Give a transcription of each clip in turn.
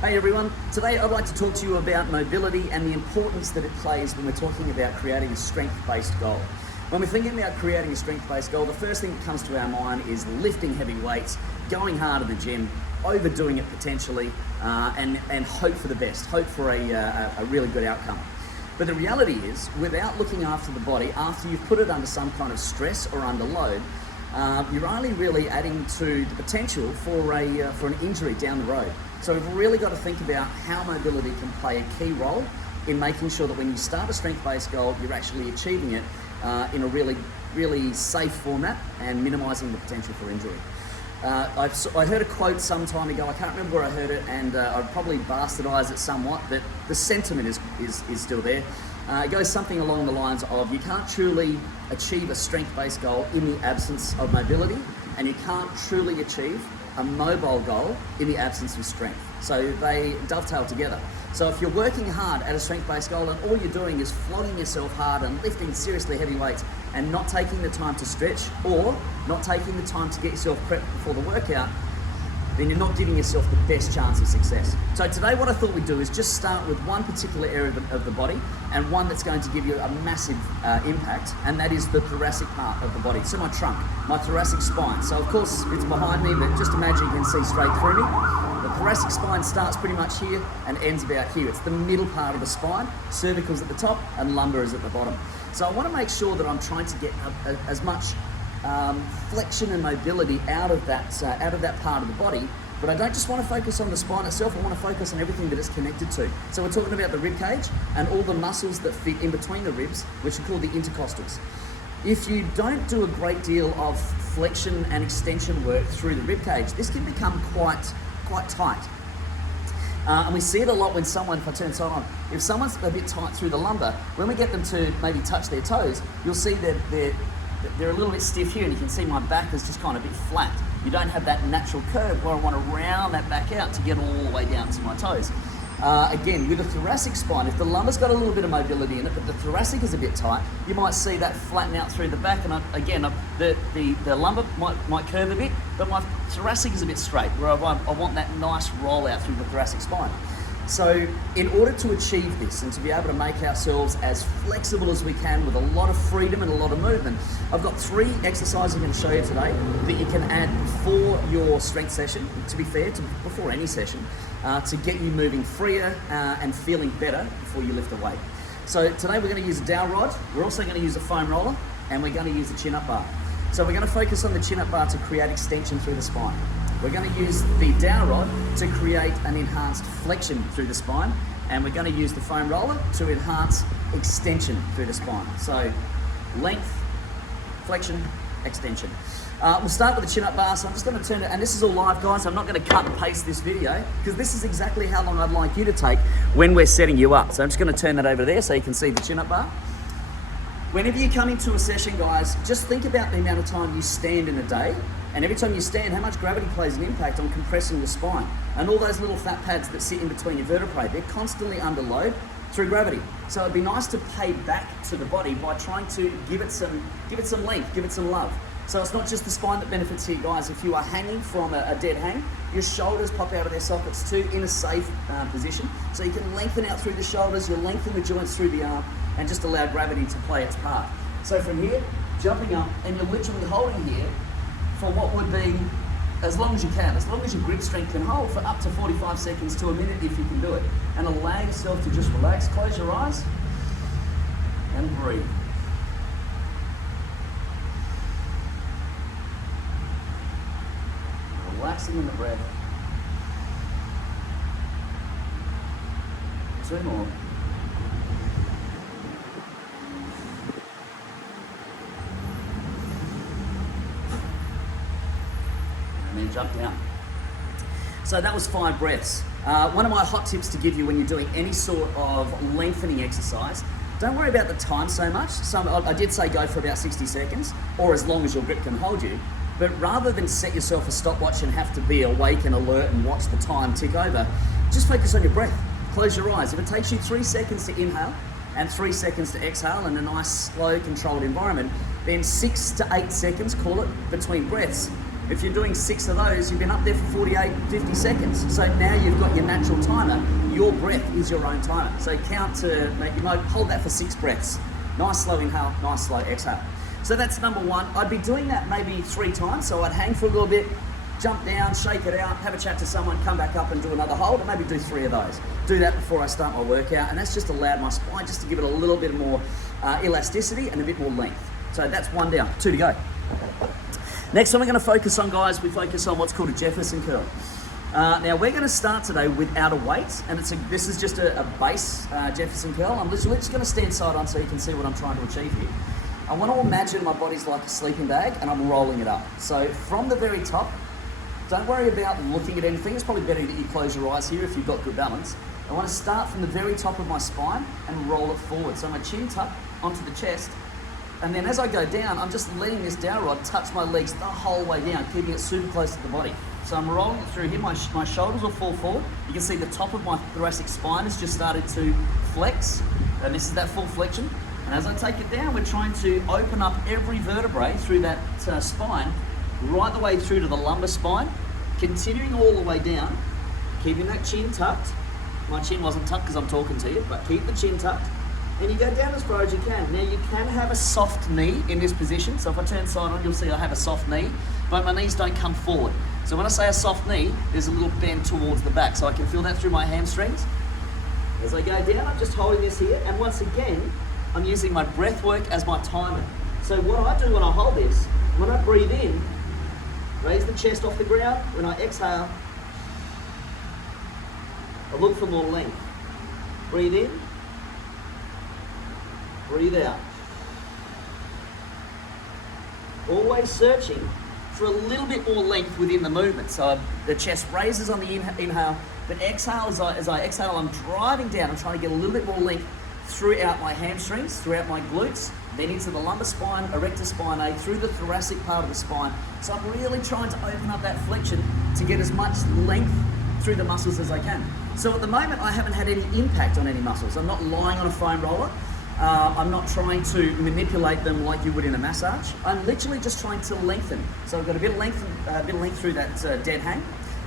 Hey everyone, today I'd like to talk to you about mobility and the importance that it plays when we're talking about creating a strength-based goal. When we're thinking about creating a strength-based goal, the first thing that comes to our mind is lifting heavy weights, going hard in the gym, overdoing it potentially, and hope for the best, hope for a really good outcome. But the reality is, without looking after the body, after you've put it under some kind of stress or under load, you're only really adding to the potential for an injury down the road. So we've really got to think about how mobility can play a key role in making sure that when you start a strength-based goal, you're actually achieving it in a really safe format and minimising the potential for injury. I heard a quote some time ago, I can't remember where I heard it, and I'd probably bastardise it somewhat, but the sentiment is still there. It goes something along the lines of, you can't truly achieve a strength-based goal in the absence of mobility, and you can't truly achieve a mobile goal in the absence of strength. So they dovetail together. So if you're working hard at a strength-based goal and all you're doing is flogging yourself hard and lifting seriously heavy weights and not taking the time to stretch or not taking the time to get yourself prepped before the workout, then you're not giving yourself the best chance of success. So today what I thought we'd do is just start with one particular area of the body and one that's going to give you a massive impact, and that is the thoracic part of the body. So my trunk, my thoracic spine. So of course it's behind me, but just imagine you can see straight through me. The thoracic spine starts pretty much here and ends about here. It's the middle part of the spine, cervical's at the top and lumbar is at the bottom. So I want to make sure that I'm trying to get as much flexion and mobility out of that part of the body, but I don't just want to focus on the spine itself. I want to focus on everything that it's connected to. So we're talking about the rib cage and all the muscles that fit in between the ribs, which are called the intercostals. If you don't do a great deal of flexion and extension work through the rib cage, this can become quite tight. And we see it a lot when someone, if I turn side on, if someone's a bit tight through the lumbar, when we get them to maybe touch their toes, you'll see that they're a little bit stiff here, and you can see my back is just kind of a bit flat. You don't have that natural curve where I want to round that back out to get all the way down to my toes. Again, with a thoracic spine, if the lumbar's got a little bit of mobility in it, but the thoracic is a bit tight, you might see that flatten out through the back, and the lumbar might curve a bit, but my thoracic is a bit straight, where I want that nice roll out through the thoracic spine. So in order to achieve this and to be able to make ourselves as flexible as we can with a lot of freedom and a lot of movement, I've got 3 exercises I'm going to show you today that you can add before your strength session, to be fair, before any session, to get you moving freer and feeling better before you lift a weight. So today we're going to use a dowel rod, we're also going to use a foam roller, and we're going to use the chin-up bar. So we're going to focus on the chin-up bar to create extension through the spine. We're going to use the dowel rod to create an enhanced flexion through the spine, and we're going to use the foam roller to enhance extension through the spine. So length, flexion, extension. We'll start with the chin-up bar, so I'm just going to turn it, and this is all live, guys. I'm not going to cut and paste this video because this is exactly how long I'd like you to take when we're setting you up. So I'm just going to turn that over there so you can see the chin-up bar. Whenever you come into a session, guys, just think about the amount of time you stand in a day, and every time you stand, how much gravity plays an impact on compressing your spine. And all those little fat pads that sit in between your vertebrae, they're constantly under load through gravity. So it'd be nice to pay back to the body by trying to give it some length, give it some love. So it's not just the spine that benefits here, guys. If you are hanging from a dead hang, your shoulders pop out of their sockets too in a safe position. So you can lengthen out through the shoulders, you'll lengthen the joints through the arm, and just allow gravity to play its part. So from here, jumping up, and you're literally holding here for what would be as long as you can, as long as your grip strength can hold, for up to 45 seconds to a minute if you can do it. And allow yourself to just relax, close your eyes, and breathe. Relaxing in the breath. 2 more. And then jump down. So that was 5 breaths. One of my hot tips to give you when you're doing any sort of lengthening exercise, don't worry about the time so much. I did say go for about 60 seconds, or as long as your grip can hold you. But rather than set yourself a stopwatch and have to be awake and alert and watch the time tick over, just focus on your breath. Close your eyes. If it takes you 3 seconds to inhale and 3 seconds to exhale in a nice, slow, controlled environment, then 6 to 8 seconds, call it, between breaths, If you're doing 6 of those, you've been up there for 48, 50 seconds. So now you've got your natural timer. Your breath is your own timer. So count to, you might hold that for 6 breaths. Nice slow inhale, nice slow exhale. So that's number 1. I'd be doing that maybe 3 times. So I'd hang for a little bit, jump down, shake it out, have a chat to someone, come back up and do another hold, and maybe do 3 of those. Do that before I start my workout, and that's just allowed my spine just to give it a little bit more elasticity and a bit more length. So that's 1 down, 2 to go. Next one we're going to focus on, guys, we focus on what's called a Jefferson curl. Now we're going to start today without a weight, and this is just a base Jefferson curl. I'm literally just going to stand side on so you can see what I'm trying to achieve here. I want to imagine my body's like a sleeping bag and I'm rolling it up. So from the very top, don't worry about looking at anything. It's probably better that you close your eyes here if you've got good balance. I want to start from the very top of my spine and roll it forward. So my chin tucked onto the chest. And then as I go down, I'm just letting this dowel rod touch my legs the whole way down, keeping it super close to the body. So I'm rolling it through here. My shoulders will fall forward. You can see the top of my thoracic spine has just started to flex. And this is that full flexion. And as I take it down, we're trying to open up every vertebrae through that spine, right the way through to the lumbar spine, continuing all the way down, keeping that chin tucked. My chin wasn't tucked because I'm talking to you, but keep the chin tucked. And you go down as far as you can. Now you can have a soft knee in this position. So if I turn side on, you'll see I have a soft knee, but my knees don't come forward. So when I say a soft knee, there's a little bend towards the back. So I can feel that through my hamstrings. As I go down, I'm just holding this here. And once again, I'm using my breath work as my timer. So what I do when I hold this, when I breathe in, raise the chest off the ground. When I exhale, I look for more length. Breathe in, breathe out. Always searching for a little bit more length within the movement. So the chest raises on the inhale, but exhale, as I exhale, I'm driving down. I'm trying to get a little bit more length throughout my hamstrings, throughout my glutes, then into the lumbar spine, erector spinae, through the thoracic part of the spine. So I'm really trying to open up that flexion to get as much length through the muscles as I can. So at the moment, I haven't had any impact on any muscles. I'm not lying on a foam roller. I'm not trying to manipulate them like you would in a massage. I'm literally just trying to lengthen. So I've got a bit of length through that dead hang,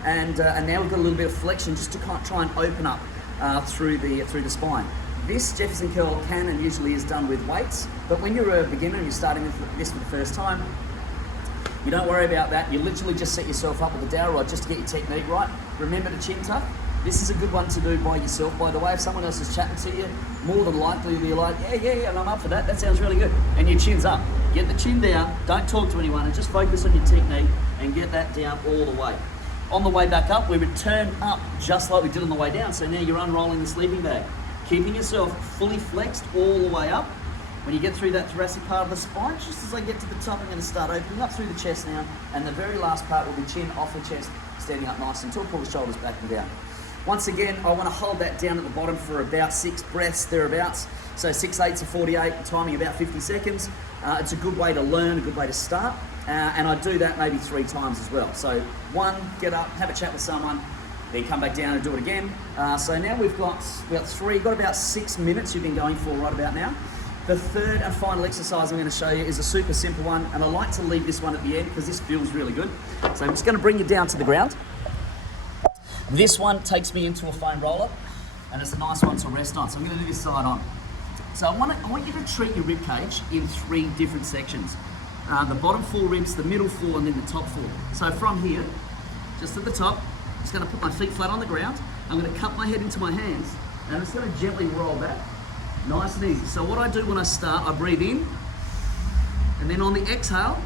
and now we've got a little bit of flexion just to try and open up through the spine. This Jefferson curl can and usually is done with weights, but when you're a beginner and you're starting this for the first time, you don't worry about that. You literally just set yourself up with a dowel rod just to get your technique right. Remember to chin tuck. This is a good one to do by yourself, by the way. If someone else is chatting to you, more than likely you'll be like, yeah, I'm up for that. That sounds really good. And your chin's up. Get the chin down, don't talk to anyone, and just focus on your technique and get that down all the way. On the way back up, we return up just like we did on the way down. So now you're unrolling the sleeping bag. Keeping yourself fully flexed all the way up. When you get through that thoracic part of the spine, just as I get to the top, I'm going to start opening up through the chest now, and the very last part will be chin off the chest, standing up nice and tall, pull the shoulders back and down. Once again, I want to hold that down at the bottom for about 6 breaths, thereabouts. So 6/8 of 48, timing about 50 seconds. It's a good way to learn, a good way to start, and I do that maybe 3 times as well. So 1, get up, have a chat with someone, then come back down and do it again. So now we've got about 3, got about 6 minutes you've been going for right about now. The third and final exercise I'm going to show you is a super simple one, and I like to leave this one at the end because this feels really good. So I'm just going to bring you down to the ground. This one takes me into a foam roller, and it's a nice one to rest on. So I'm going to do this side on. So I want you to treat your rib cage in 3 different sections. The bottom 4 ribs, the middle 4, and then the top 4. So from here, just at the top, I'm just going to put my feet flat on the ground. I'm going to cup my head into my hands, and I'm just going to gently roll back. Nice and easy. So what I do when I start, I breathe in, and then on the exhale,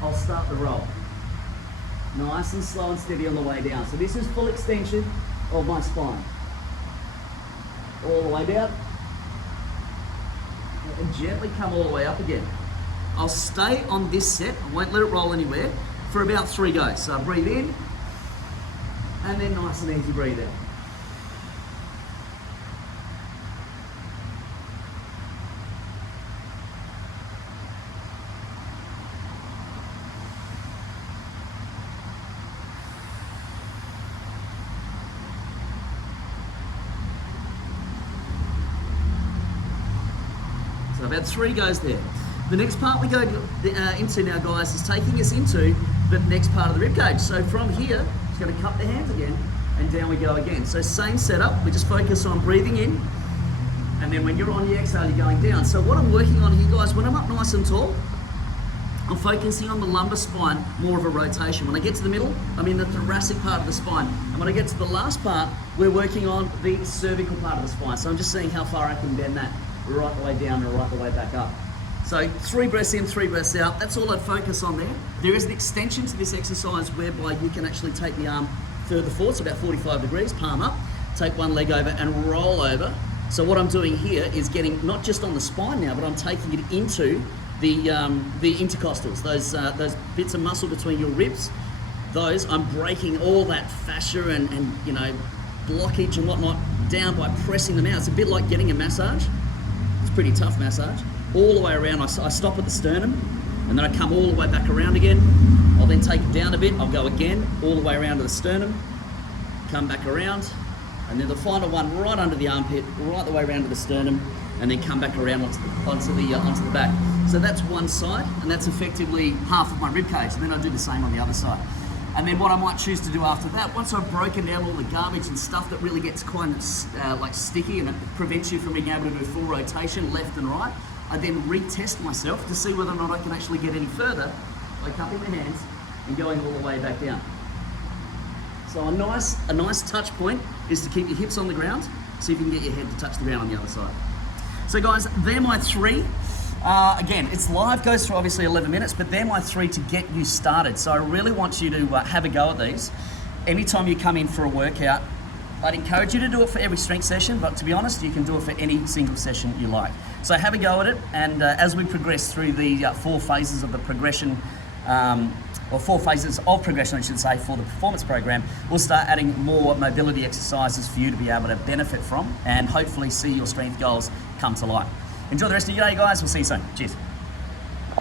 I'll start the roll. Nice and slow and steady on the way down. So this is full extension of my spine. All the way down, and gently come all the way up again. I'll stay on this set, I won't let it roll anywhere, for about 3 goes. So I breathe in, and then nice and easy breathe out. So about 3 goes there. The next part we go into now, guys, is taking us into the next part of the rib cage. So from here, just going to cup the hands again, and down we go again. So same setup, we just focus on breathing in, and then when you're on the exhale, you're going down. So what I'm working on here, guys, when I'm up nice and tall, I'm focusing on the lumbar spine, more of a rotation. When I get to the middle, I'm in the thoracic part of the spine. And when I get to the last part, we're working on the cervical part of the spine. So I'm just seeing how far I can bend that right the way down and right the way back up. So 3 breaths in, 3 breaths out. That's all I'd focus on there. There is an extension to this exercise whereby you can actually take the arm further forward, so about 45 degrees, palm up, take one leg over and roll over. So what I'm doing here is getting not just on the spine now, but I'm taking it into the intercostals, those bits of muscle between your ribs. Those, I'm breaking all that fascia and you know, blockage and whatnot down by pressing them out. It's a bit like getting a massage. It's a pretty tough massage. All the way around, I stop at the sternum, and then I come all the way back around again. I'll then take it down a bit, I'll go again, all the way around to the sternum, come back around, and then the final one right under the armpit, right the way around to the sternum, and then come back around onto the back. So that's one side, and that's effectively half of my rib cage, and then I do the same on the other side. And then what I might choose to do after that, once I've broken down all the garbage and stuff that really gets kind of like sticky and it prevents you from being able to do full rotation left and right, I then retest myself to see whether or not I can actually get any further by cupping the hands and going all the way back down. So a nice touch point is to keep your hips on the ground, see if you can get your head to touch the ground on the other side. So guys, they're my 3. Again, it's live, goes through obviously 11 minutes, but they're my 3 to get you started. So I really want you to have a go at these. Anytime you come in for a workout, I'd encourage you to do it for every strength session, but to be honest, you can do it for any single session you like. So have a go at it, and as we progress through the 4 phases of the progression, or 4 phases of progression, I should say, for the performance program, we'll start adding more mobility exercises for you to be able to benefit from and hopefully see your strength goals come to life. Enjoy the rest of your day, guys. We'll see you soon. Cheers.